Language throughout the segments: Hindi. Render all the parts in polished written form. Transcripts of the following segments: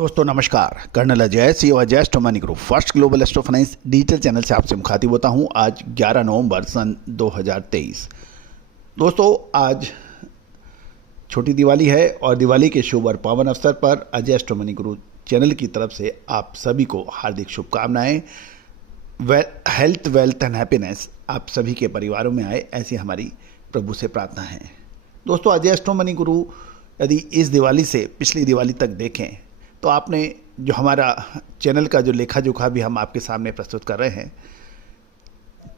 दोस्तों नमस्कार। Colonel Ajay C Ajay astromoney group first global astro finance digital channel से आपसे मुखातिब होता हूं। आज 11 नवंबर सन 2023। दोस्तों आज छोटी दिवाली है और दिवाली के शुभ और पावन अवसर पर अजय एस्ट्रोमनी ग्रुप चैनल की तरफ से आप सभी को हार्दिक शुभकामनाएं। हेल्थ वेल्थ एंड हैप्पीनेस आप सभी के परिवारों में आए, ऐसी हमारी प्रभु से प्रार्थना है। दोस्तों अजय एस्ट्रोमनी गुरु यदि इस दिवाली से पिछली दिवाली तक देखें तो आपने जो हमारा चैनल का जो लेखा जोखा भी हम आपके सामने प्रस्तुत कर रहे हैं,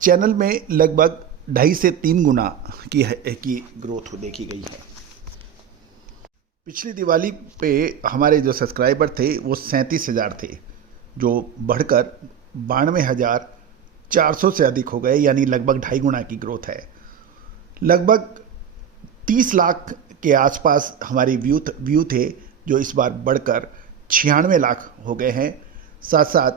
चैनल में लगभग 2.5 से 3 गुना की ग्रोथ देखी गई है। पिछली दिवाली पे हमारे जो सब्सक्राइबर थे वो 37,000 थे, जो बढ़कर 92,400 से अधिक हो गए, यानी लगभग 2.5 गुना की ग्रोथ है। लगभग 30 लाख के आसपास हमारी व्यू थे, जो इस बार बढ़कर 96 लाख हो गए हैं। साथ साथ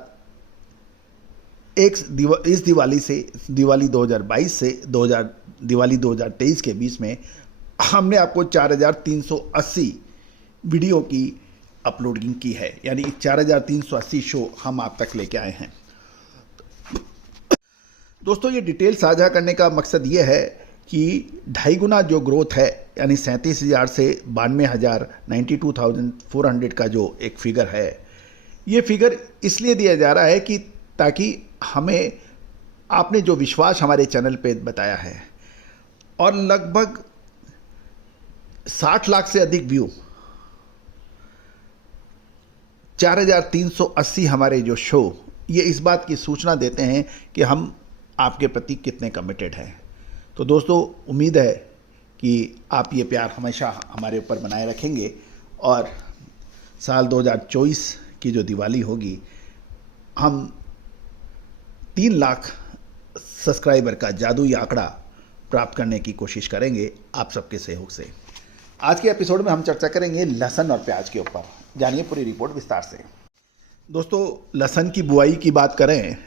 इस दिवाली से दिवाली 2022 से दिवाली 2023 के बीच में हमने आपको 4,380 वीडियो की अपलोडिंग की है, यानी 4,380 शो हम आप तक लेके आए हैं। दोस्तों ये डिटेल साझा करने का मकसद ये है कि 2.5 गुना जो ग्रोथ है, यानी 37,000 से 92,000 92,400 का जो एक फिगर है, ये फिगर इसलिए दिया जा रहा है कि ताकि हमें आपने जो विश्वास हमारे चैनल पे बताया है और लगभग 60 लाख से अधिक व्यू, 4,380 हमारे जो शो, ये इस बात की सूचना देते हैं कि हम आपके प्रति कितने कमिटेड हैं। तो दोस्तों उम्मीद है कि आप ये प्यार हमेशा हमारे ऊपर बनाए रखेंगे और साल 2024 की जो दिवाली होगी, हम 3 लाख सब्सक्राइबर का जादुई आंकड़ा प्राप्त करने की कोशिश करेंगे आप सबके सहयोग से। आज के एपिसोड में हम चर्चा करेंगे लहसुन और प्याज के ऊपर। जानिए पूरी रिपोर्ट विस्तार से। दोस्तों लहसुन की बुआई की बात करें,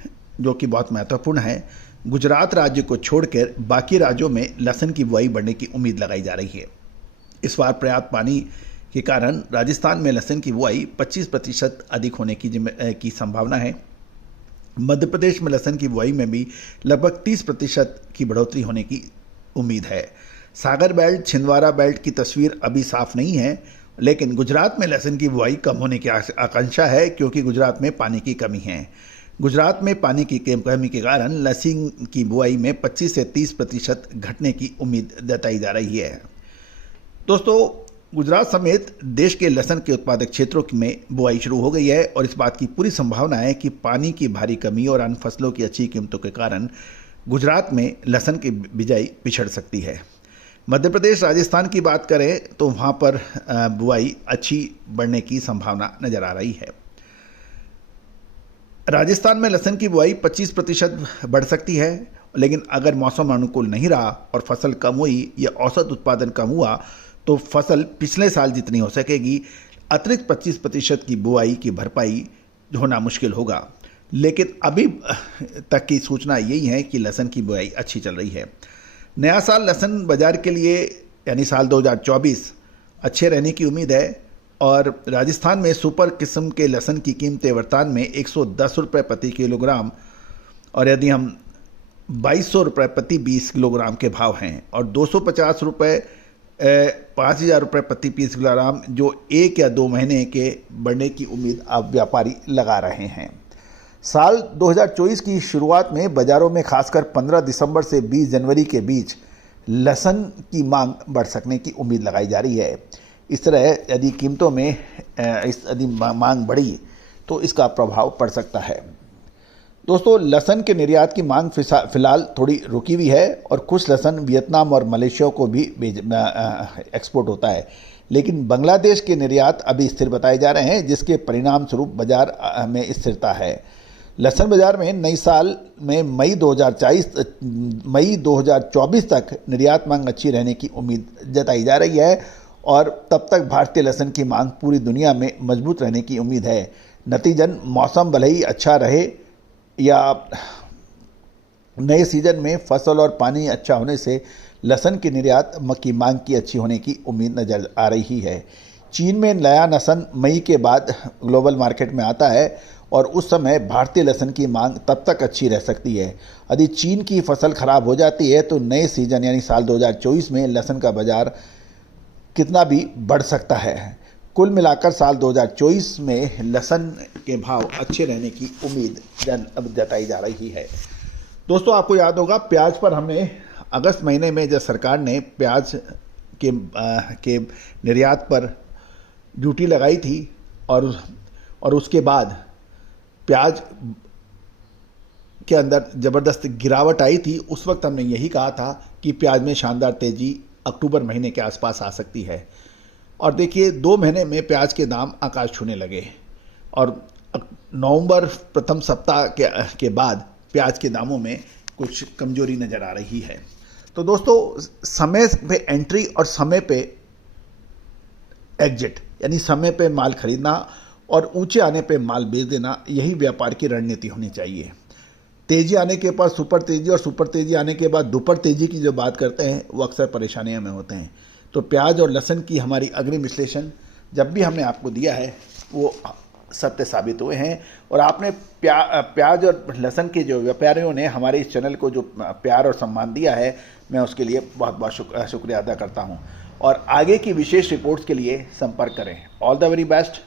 जो कि बहुत महत्वपूर्ण है, गुजरात राज्य को छोड़कर बाकी राज्यों में लहसुन की बुआई बढ़ने की उम्मीद लगाई जा रही है। इस बार पर्याप्त पानी के कारण राजस्थान में लहसुन की बुआई 25% अधिक होने की संभावना है। मध्य प्रदेश में लहसुन की बुआई में भी लगभग 30% की बढ़ोतरी होने की उम्मीद है। सागर बेल्ट छिंदवाड़ा बेल्ट की तस्वीर अभी साफ नहीं है, लेकिन गुजरात में लहसुन की बुआई कम होने की आकांक्षा है, क्योंकि गुजरात में पानी की कमी है। गुजरात में पानी की कमी के कारण लहसुन की बुआई में 25 से 30% घटने की उम्मीद जताई जा रही है। दोस्तों गुजरात समेत देश के लहसुन के उत्पादक क्षेत्रों में बुआई शुरू हो गई है और इस बात की पूरी संभावना है कि पानी की भारी कमी और अन्य फसलों की अच्छी कीमतों के कारण गुजरात में लहसुन की बिजाई पिछड़ सकती है। मध्य प्रदेश राजस्थान की बात करें तो वहाँ पर बुआई अच्छी बढ़ने की संभावना नजर आ रही है। राजस्थान में लहसुन की बुआई 25% बढ़ सकती है, लेकिन अगर मौसम अनुकूल नहीं रहा और फसल कम हुई या औसत उत्पादन कम हुआ तो फसल पिछले साल जितनी हो सकेगी, अतिरिक्त 25% की बुआई की भरपाई होना मुश्किल होगा। लेकिन अभी तक की सूचना यही है कि लहसुन की बुआई अच्छी चल रही है। नया साल लहसुन बाजार के लिए यानी साल 2024 अच्छे रहने की उम्मीद है और राजस्थान में सुपर किस्म के लहसुन की कीमतें वर्तमान में 110 रुपये प्रति किलोग्राम, और यदि हम 2200 रुपये प्रति 20 किलोग्राम के भाव हैं, और 250 रुपये 5,000 रुपये प्रति 20 किलोग्राम, जो 1 या 2 महीने के बढ़ने की उम्मीद अब व्यापारी लगा रहे हैं। साल 2024 की शुरुआत में बाज़ारों में खासकर 15 दिसंबर से 20 जनवरी के बीच लहसुन की मांग बढ़ सकने की उम्मीद लगाई जा रही है। इस तरह यदि कीमतों में यदि मांग बढ़ी तो इसका प्रभाव पड़ सकता है। दोस्तों लहसुन के निर्यात की मांग फिलहाल थोड़ी रुकी हुई है और कुछ लहसुन वियतनाम और मलेशिया को भी एक्सपोर्ट होता है, लेकिन बांग्लादेश के निर्यात अभी स्थिर बताए जा रहे हैं, जिसके परिणाम स्वरूप बाजार में स्थिरता है। लहसुन बाजार में नई साल में मई 2024 तक निर्यात मांग अच्छी रहने की उम्मीद जताई जा रही है और तब तक भारतीय लहसुन की मांग पूरी दुनिया में मजबूत रहने की उम्मीद है। नतीजन मौसम भले ही अच्छा रहे या नए सीजन में फसल और पानी अच्छा होने से लहसुन की निर्यात की मांग की अच्छी होने की उम्मीद नजर आ रही है। चीन में नया लहसुन मई के बाद ग्लोबल मार्केट में आता है और उस समय भारतीय लहसुन की मांग तब तक अच्छी रह सकती है। यदि चीन की फसल खराब हो जाती है तो नए सीजन यानी साल 2024 में लहसुन का बाजार कितना भी बढ़ सकता है। कुल मिलाकर साल 2024 में लहसुन के भाव अच्छे रहने की उम्मीद अब जताई जा रही है। दोस्तों, आपको याद होगा प्याज पर हमने अगस्त महीने में जब सरकार ने प्याज के निर्यात पर ड्यूटी लगाई थी और उसके बाद प्याज के अंदर ज़बरदस्त गिरावट आई थी, उस वक्त हमने यही कहा था कि प्याज में शानदार तेज़ी अक्टूबर महीने के आसपास आ सकती है। और देखिए 2 महीने में प्याज के दाम आकाश छूने लगे और नवंबर प्रथम सप्ताह के बाद प्याज के दामों में कुछ कमजोरी नज़र आ रही है। तो दोस्तों, समय पे एंट्री और समय पे एग्जिट यानी समय पे माल खरीदना और ऊंचे आने पे माल बेच देना, यही व्यापार की रणनीति होनी चाहिए। तेजी आने के बाद सुपर तेजी और सुपर तेजी आने के बाद दुपर तेजी की जो बात करते हैं वो अक्सर परेशानियों में होते हैं। तो प्याज और लहसुन की हमारी अग्रिम विश्लेषण जब भी हमने आपको दिया है वो सत्य साबित हुए हैं और आपने प्याज और लहसुन के जो व्यापारियों ने हमारे इस चैनल को जो प्यार और सम्मान दिया है, मैं उसके लिए बहुत बहुत शुक्रिया अदा करता हूं। और आगे की विशेष रिपोर्ट्स के लिए संपर्क करें। All the very best,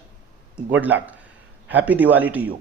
good luck, happy Diwali to you.